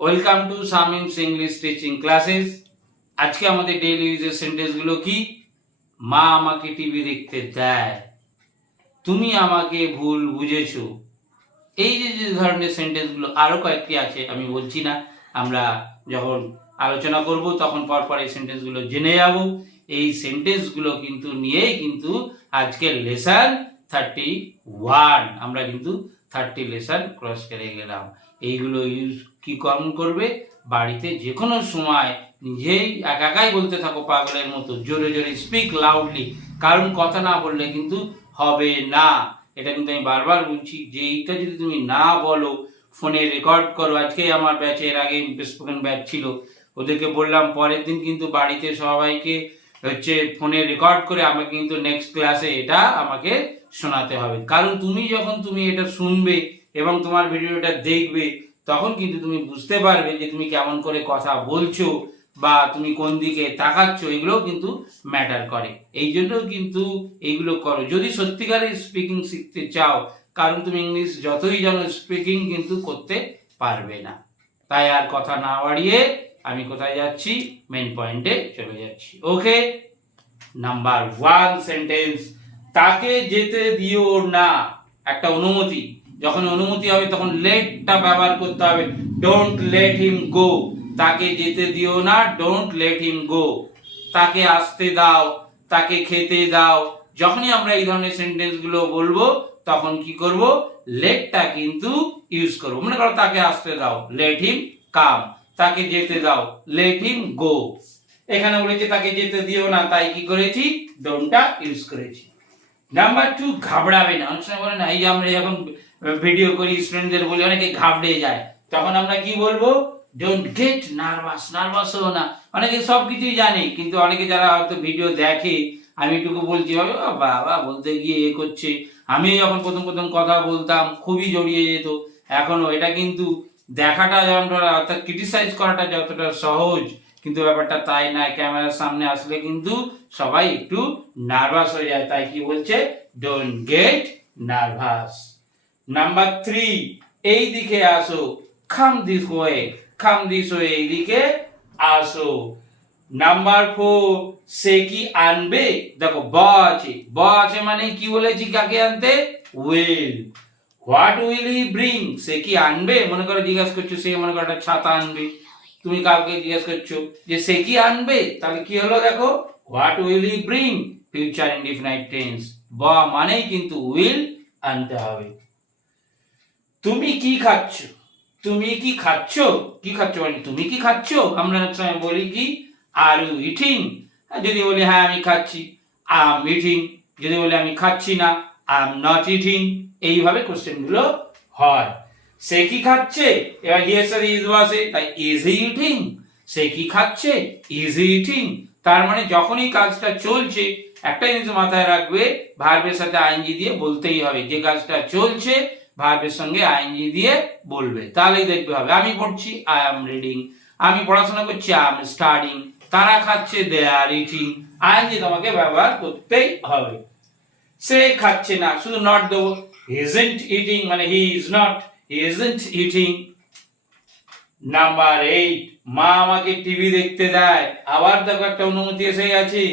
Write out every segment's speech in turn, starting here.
Welcome to Samim's English teaching classes. আজকে আমাদের daily ইউজের সেন্টেন্সগুলো কি? মা আমাকে টিভি দেখতে দেয়, তুমি আমাকে ভুল বুঝেছো। এই যে ধরনের সেন্টেন্সগুলো আরও কয়েকটি আছে, আমি বলছি না, আমরা যখন আলোচনা করব তখন পরপর এই সেন্টেন্সগুলো জেনে যাব। এই সেন্টেন্সগুলো কিন্তু নিয়েই কিন্তু আজকের লেসন 31 আমরা কিন্তু 30 লেসন ক্রস করে গেলাম। এইগুলো ইউজ কি কেমন করবে? বাড়িতে যে কোনো সময় নিজেই একাই বলতে থাকো পাগলের মতো, জোরে জোরে, স্পিক লাউডলি, কারণ কথা না বললে কিন্তু হবে না। এটা কিন্তু আমি বারবার বলছি যে এইটা যদি তুমি না বলো, ফোনে রেকর্ড করো। আজকে আমার ব্যাচের আগে স্পোকেন ব্যাচ ছিল, ওদেরকে বললাম পরের দিন কিন্তু বাড়িতে সবাইকে ফোনে রেকর্ড করে আমাকে কিন্তু নেক্সট ক্লাসে এটা আমাকে শোনাতে হবে। কারণ তুমি এটা শুনবে এবং তোমার ভিডিওটা দেখবে, তখন কিন্তু তুমি বুঝতে পারবে যে তুমি কেমন করে কথা বলছো বা তুমি কোন দিকে তাকাচ্ছ, এগুলোও কিন্তু ম্যাটার করে। এই জন্য কিন্তু এইগুলো করো যদি সত্যিকারের স্পিকিং শিখতে চাও, কারণ তুমি ইংলিশ যতই জানো স্পিকিং কিন্তু করতে পারবে না। তাই আর কথা না বাড়িয়ে আমি কোথায় যাচ্ছি, মেন পয়েন্টে চলে যাচ্ছি। ওকে, নাম্বার 1 সেন্টেন্স, তাকে যেতে দিও না। একটা অনুমতি, যখন অনুমতি হবে তখন লেটটা ব্যবহার করতে হবে। ডোন্ট লেট হিম গো, তাকে যেতে দিও না, ডোন্ট লেট হিম গো। তাকে আসতে দাও, তাকে খেতে দাও। যখনই আমরা এই ধরনের সেন্টেন্স গুলো বলবো তখন কি করব? লেটটা কিন্তু ইউজ করব। মনে করো তাকে আসতে দাও, লেট হিম কাম। তাকে যেতে দাও, লেট হিম গো। এখানে বলেছে তাকে যেতে দিও না, তাই কি করেছি? ডোন্টটা ইউজ করেছি। নাম্বার 2, ঘাবড়াবে না। অনেক সময় বলে না, এই যে আমরা যখন ভিডিও করি স্টুডেন্টদের বলি অনেকে ঘাবড়ে যায়, তখন আমরা কি বলবো? Don't get nervous. নার্ভাস হো না। অনেকে সব কিছুই জানে, কিন্তু অনেকে যারা হয়তো ভিডিও দেখে, আমি এটুকু বলছি হবে বাবা বলতে গিয়ে এ করছে। আমি যখন প্রথম প্রথম কথা বলতাম খুবই জড়িয়ে যেত, এখনো এটা কিন্তু দেখাটা যেমন অর্থাৎ ক্রিটিসাইজ করাটা যতটা সহজ, কিন্তু ব্যাপারটা তাই না। ক্যামেরার সামনে আসলে কিন্তু সবাই একটু নার্ভাস হয়ে যায়। তাই কি বলছে? Don't get nervous. নাম্বার 3, এই দিকে আসো, come this way. Come this way, এই দিকে আসো। নাম্বার 4, সে কি আনবে? দেখো ব আছে, ব আছে মানে কি বলেছি কাকে আনতে? Will. What will he bring? সে কি আনবে? মনে করো জিজ্ঞাসা করছো, সে মনে করো একটা ছাতা আনবে, তুমি কাউকে জিজ্ঞেস করছো যে সে কি আনবে, তাহলে কি হলো? দেখো what will he bring, future indefinite tense. বা মানেই কিন্তু উইল আনতে হবে। তুমি কি খাচ্ছ? তুমি কি খাচ্ছ? কি খাচ্ছ মানে তুমি কি খাচ্ছ? আমরা সময় বলি কি, আর ইউ ইটিং? যদি বলি হ্যাঁ আমি খাচ্ছি, আই এম ইটিং। যদি বলি আমি খাচ্ছি না, আই এম নট ইটিং। এইভাবে কোশ্চেন গুলো হয়। সে কি খাচ্ছে? এবার ইয়েস আর ইজ বসে, তাই ইজ হি ইটিং? সে কি খাচ্ছে? Is he eating? তার মানে যখনই কাজটা চলছে একটা জিনিস মাথায় রাখবে, ভার্বের সাথে আইএনজি দিয়ে বলতেই হবে। যে কাজটা চলছে ভার্বের সঙ্গে আইএনজি দিয়ে বলবে, তাহলেই দেখবে হবে। আমি পড়ছি, আই এম রিডিং। আমি পড়াশোনা করছি, আই এম স্টাডিং। তারা খাচ্ছে, দে আর ইটিং। আইএনজি তোমাকে ব্যবহার করতেই হবে। সে খাচ্ছে না, শুধু নট দেবো। হি ইজন্ট ইটিং মানে he is not, he isn't eating. Number 8, মা আমাকে টিভি দেখতে দেয়। আবার দেখো একটা অনুমতি এসে গেছে।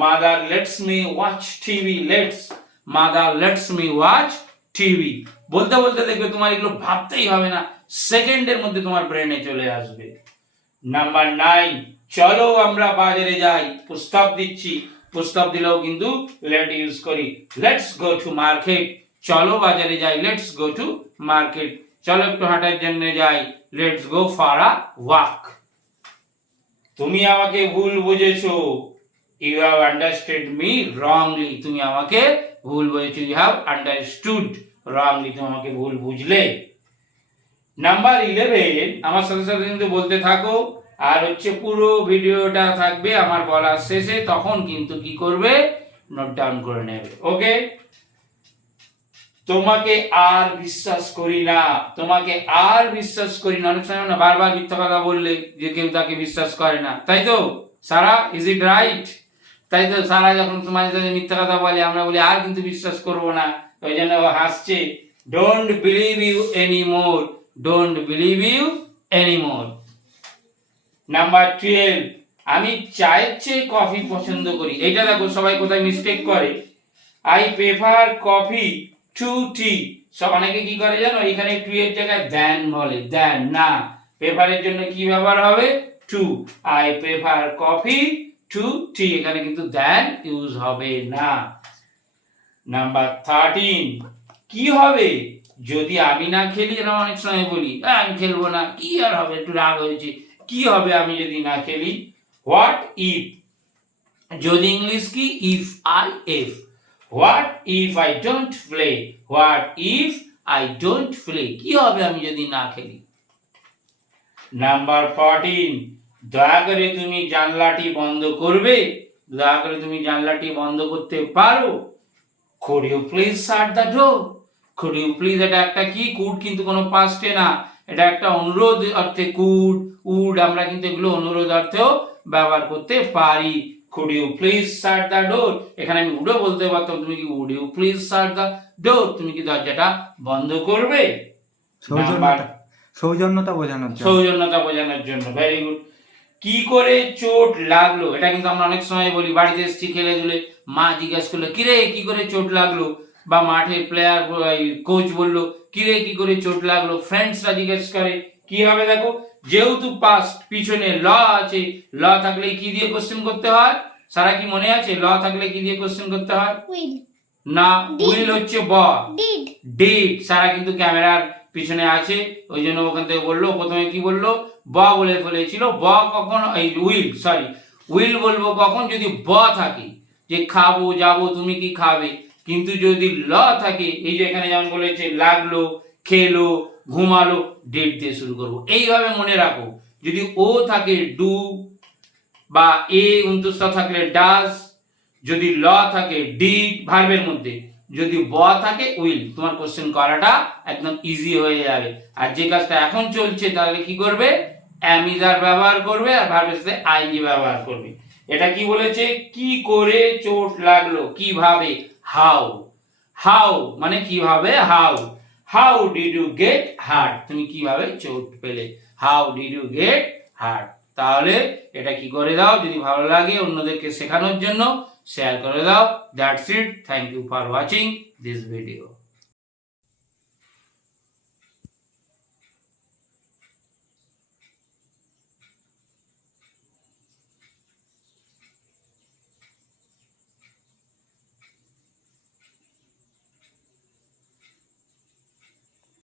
Mother let's me watch TV. Let's, mother let's me watch TV. বলতে বলতে দেখবে তোমার এগুলো ভাবতেই হবে না, সেকেন্ডের মধ্যে তোমার ব্রেনে চলে আসবে। নাম্বার 9, চলো আমরা বাজারে যাই। প্রস্তাব দিচ্ছি, প্রস্তাব দিলেও কিন্তু লেট ইউজ করি। Let's go to market. চলো বাজারে যাই, লেটস গো টু মার্কেট। চলো একটু হাঁটার জন্য যাই, let's go for a walk. তুমি আমাকে ভুল বুঝেছো, you have understood me wrongly. তুমি আমাকে ভুল বুঝেছো, ইউ হ্যাভ আন্ডারস্টুড রংলি, তুমি আমাকে ভুল বুঝলে। নাম্বার 11, আমার সাথে সাথে কিন্তু বলতে থাকো, আর পুরো ভিডিওটা থাকবে আমার বলার শেষে, তখন কিন্তু কি করবে? নোট ডাউন করে নেবে। ওকে, তোমাকে আর বিশ্বাস করি না। তোমাকে আর বিশ্বাস করি না। অনেক সময় না বারবার মিথ্যা কথা বললে যে কেউ তাকে বিশ্বাস করে না, তাই তো সারা? Is it right? তাই তো, সারা যখন তোমার সাথে মিথ্যা কথা বলে আমরা বলি আর কিন্তু বিশ্বাস করব না, ওই জন্য হাসছে। Don't believe you any more, don't believe you anymore. Number 12, আমি চায়ের চেয়ে কফি পছন্দ করি। এটা দেখো সবাই কোথায় মিস্টেক করে, আই প্রেফার কফি টু টি। সব অনেকে কি করে জানো, এখানে টু এর জায়গায় দ্যান বলে, দ্যান না, প্রেফারের জন্য কি ব্যবহার হবে, to. I prefer coffee to tea, এখানে কিন্তু দ্যান ইউজ হবে না। নাম্বার 13, কি হবে যদি আমি না খেলি? আমরা অনেক সময় বলি আমি খেলবো না, কি আর হবে, একটু রাগ হয়েছে, কি হবে আমি যদি না খেলি? হোয়াট ইফ, যদি ইংলিশ কি, if I F. What if I don't play, what if I don't play, কি হবে আমি যদি না খেলি? নাম্বার 14, দয়া করে তুমি জানলাটি বন্ধ করবে? দয়া করে তুমি জানলাটি বন্ধ করতে পারো? Could you please shut the door? Could you please, এটা একটা কি, কুড কিন্তু কোনো পাস্টে না, এটা একটা অনুরোধ অর্থে কুড, উড, আমরা কিন্তু এগুলো অনুরোধ অর্থেও ব্যবহার করতে পারি। Could you please shut the door? এখানে আমি উডও বলতে পারতাম, তুমি কি would you please shut the door, তুমি কি দরজাটা বন্ধ করবে? সৌজন্যতা বোঝানোর জন্য, সৌজন্যতা বোঝানোর জন্য। Very good. কি করে চোট লাগলো? এটা কিন্তু আমরা অনেক সময় বলি, বাড়িতে এসেছি খেলে ধুলে, মা জিজ্ঞেস করলো কিরে কি করে চোট লাগলো, বা মাঠে প্লেয়ার কোচ বললো কিরে কি করে চোট লাগলো, ফ্রেন্ডসরা জিজ্ঞেস করে, কি হবে দেখো, যেহেতু পাস্ট, পিছনে ল আছে, ল থাকলে কি দিয়ে কোশ্চেন করতে হয়? সারা কি মনে আছে ল থাকলে কি দিয়ে কোশ্চেন করতে হয়? না, উইল হচ্ছে ব, ডিড। সারা কিন্তু ক্যামেরার পিছনে আছে, ওই জন্য ওখান থেকে বললো, প্রথমে কি বললো, ব বলে ফেলেছিল। ব কখন, এই উইল বলবো কখন, যদি ব থাকে, যে খাবো যাবো, তুমি কি খাবে। কিন্তু যদি ল থাকে, এই যে এখানে যেমন বলেছে লাগলো, খেলো, ঘুমালো, ডেট দিয়ে শুরু করবো। এইভাবে মনে রাখো, যদি ও থাকে ডু, বা এ অন্তস্থ থাকলে ডাজ, যদি ল থাকে ডিড ভার্বের মধ্যে, যদি ব থাকে উইল, তোমার কোশ্চেন করাটা একদম ইজি হয়ে যাবে। আর যে কাজটা এখন চলছে তাহলে কি করবে, am is are ব্যবহার করবে, আর ভার্বের সাথে ing ব্যবহার করবে। এটা কি বলেছে, কি করে চোট লাগলো, কিভাবে, হাউ। হাউ মানে কিভাবে, how. How did you get hurt, তুমি কিভাবে চোট পেলে, how did you get hurt. তাহলে এটা কি করে দাও, যদি ভালো লাগে অন্যদেরকে শেখানোর জন্য শেয়ার করে দাও। That's it, thank you for watching this video.